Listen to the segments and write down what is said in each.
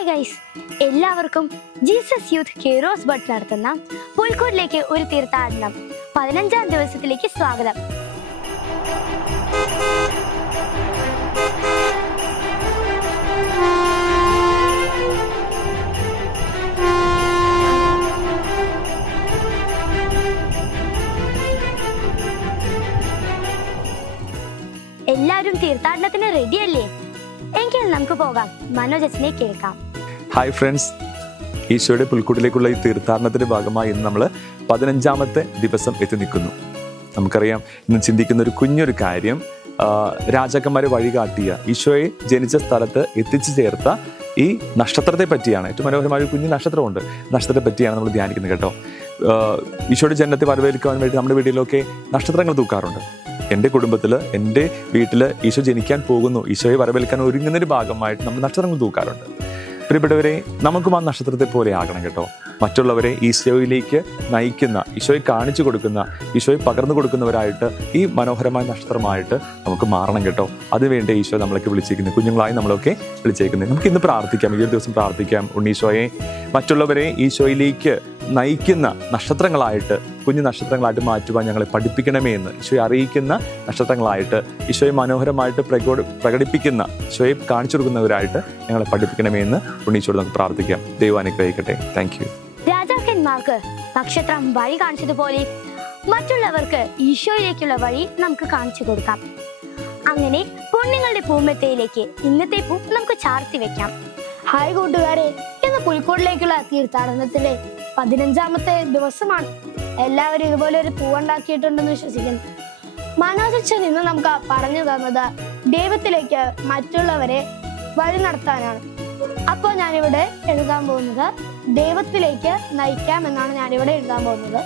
Hi guys, എല്ലാവർക്കും Jesus youth Kairos but നടത്തുന്ന പുൽക്കൂടിലേക്ക് ഒരു തീർത്ഥാടനം 15ാം ദിവസത്തിലേക്ക് സ്വാഗതം. എല്ലാവരും തീർത്ഥാടനത്തിന് റെഡിയല്ലേ? എങ്കിൽ നമുക്ക് പോകാം. മനോജ് അച്ഛനെ കേൾക്കാം. ഹായ് ഫ്രണ്ട്സ്, ഈശോയുടെ പുൽക്കൂട്ടിലേക്കുള്ള ഈ തീർത്ഥാടനത്തിന്റെ ഭാഗമായി ഇന്ന് നമ്മൾ 15ാമത്തെ ദിവസം എത്തി നിൽക്കുന്നു. നമുക്കറിയാം, ഇന്ന് ചിന്തിക്കുന്ന ഒരു കുഞ്ഞൊരു കാര്യം, രാജാക്കന്മാരെ വഴികാട്ടിയ, ഈശോയെ ജനിച്ച സ്ഥലത്ത് എത്തിച്ചു ചേർത്ത ഈ നക്ഷത്രത്തെ പറ്റിയാണ്. ഏറ്റവും മനോഹരമായ ഒരു കുഞ്ഞു നക്ഷത്രമുണ്ട്, നക്ഷത്രത്തെ പറ്റിയാണ് നമ്മൾ ധ്യാനിക്കുന്നത് കേട്ടോ. ഈശോയുടെ ജനനത്തെ വരവേൽക്കാൻ വേണ്ടി നമ്മുടെ വീട്ടിലൊക്കെ നക്ഷത്രങ്ങൾ തൂക്കാറുണ്ട്. എൻ്റെ കുടുംബത്തിൽ, എൻ്റെ വീട്ടിൽ ഈശോ ജനിക്കാൻ പോകുന്നു, ഈശോയെ വരവേൽക്കാൻ ഒരുങ്ങുന്നതിന് ഭാഗമായിട്ട് നമ്മൾ നക്ഷത്രങ്ങൾ തൂക്കാറുണ്ട്. പ്രിയപ്പെട്ടവരെ, നമുക്കും ആ നക്ഷത്രത്തെ പോലെ ആകണം കേട്ടോ. മറ്റുള്ളവരെ ഈശോയിലേക്ക് നയിക്കുന്ന, ഈശോയെ കാണിച്ചു കൊടുക്കുന്ന, ഈശോയെ പകർന്നു കൊടുക്കുന്നവരായിട്ട് ഈ മനോഹരമായ നക്ഷത്രമായിട്ട് നമുക്ക് മാറണം കേട്ടോ. അതിനുവേണ്ടി ഈശോ നമ്മളൊക്കെ വിളിച്ചേക്കുന്നത്, കുഞ്ഞുങ്ങളായി നമ്മളൊക്കെ വിളിച്ചേക്കുന്നത്. നമുക്ക് ഇന്ന് പ്രാർത്ഥിക്കാം, ഈ ഒരു ദിവസം പ്രാർത്ഥിക്കാം. ഉണ്ണീശോയെ മറ്റുള്ളവരെ ഈശോയിലേക്ക് നയിക്കുന്ന നക്ഷത്രങ്ങളായിട്ട്, കുഞ്ഞു നക്ഷത്രങ്ങളായിട്ട് മാറ്റുവാൻ ഞങ്ങളെ പഠിപ്പിക്കണമേ എന്ന്, ഈശോയെ അറിയിക്കുന്ന നക്ഷത്രങ്ങളായിട്ട്, ഈശോയെ മനോഹരമായിട്ട് പ്രകടിപ്പിക്കുന്ന, ഈശോയെ കാണിച്ചു കൊടുക്കുന്നവരായിട്ട് ഞങ്ങളെ പഠിപ്പിക്കണമേ എന്ന് ഉണ്ണീശോട് നമുക്ക് പ്രാർത്ഥിക്കാം. ദൈവം അനുഗ്രഹിക്കട്ടെ. Thank you. രാജാക്കന്മാർക്ക് നക്ഷത്രം വഴി കാണിച്ചതുപോലെ മറ്റുള്ളവർക്ക് ഈശോയിലേക്കുള്ള വഴി നമുക്ക് കാണിച്ചു കൊടുക്കാം. അങ്ങനെ പുണ്യങ്ങളുടെ പൂമെത്തയിലേക്ക് ഇന്നത്തെ പൂ നമുക്ക് ചാർത്തി വെക്കാം. ഹായ് കൂട്ടുകാരെ, ഇന്ന് പുൽക്കൂടിലേക്കുള്ള തീർത്ഥാടനത്തിലെ 15ാമത്തെ ദിവസമാണ്. എല്ലാവരും ഇതുപോലെ ഒരു പൂവുണ്ടാക്കിയിട്ടുണ്ടെന്ന് വിശ്വസിക്കുന്നു. മനോജൻ ഇന്ന് നമുക്ക് പറഞ്ഞു തന്നത് ദൈവത്തിലേക്ക് മറ്റുള്ളവരെ വഴി നടത്താനാണ്. അപ്പോൾ ഞാനിവിടെ എഴുതാൻ പോകുന്നത് ദൈവത്തിലേക്ക് നയിക്കാം എന്നാണ് ഞാനിവിടെ എഴുതാൻ പോകുന്നത്.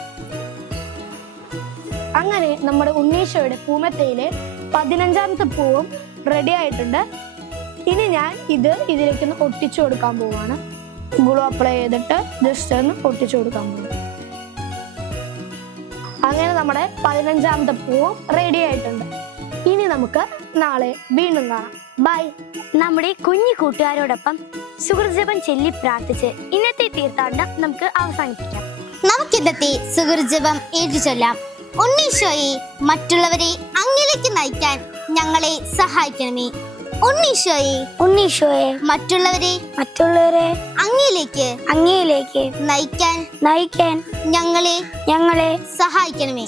അങ്ങനെ നമ്മുടെ ഉണ്ണീശോയുടെ പൂമെത്തയിലെ 15ാമത്തെ പൂവും റെഡി ആയിട്ടുണ്ട്. ഇനി ഞാൻ ഇതിലേക്ക് ഒട്ടിച്ചു കൊടുക്കാൻ പോവാണ്. ഗ്ലൂ അപ്ലൈ ചെയ്തിട്ട് ജസ്റ്റ് ഒന്ന് ഒട്ടിച്ചു കൊടുക്കാൻ പോകും. അങ്ങനെ നമ്മുടെ 15ാമത്തെ പൂവും റെഡി ആയിട്ടുണ്ട്. ഇനി നമുക്ക് നാളെ വീണ്ടും കാണാം. ബൈ. നമ്മുടെ കുഞ്ഞു കൂട്ടുകാരോടൊപ്പം സുഹൃജപം ചൊല്ലി പ്രാർത്ഥിച്ച് ഇന്നത്തെ തീർത്ഥാടനം നമുക്ക് അവസാനിപ്പിക്കാം. നമുക്കിന്നത്തെ സുഹൃജപം ഏറ്റുചൊല്ലാം. ഉണ്ണീശോയെ മറ്റുള്ളവരെ അങ്ങിലേക്ക് നയിക്കാൻ ഞങ്ങളെ സഹായിക്കണമേ. ഉണ്ണീശോയെ മറ്റുള്ളവരെ അങ്ങിലേക്ക് നയിക്കാൻ ഞങ്ങളെ സഹായിക്കണമേ.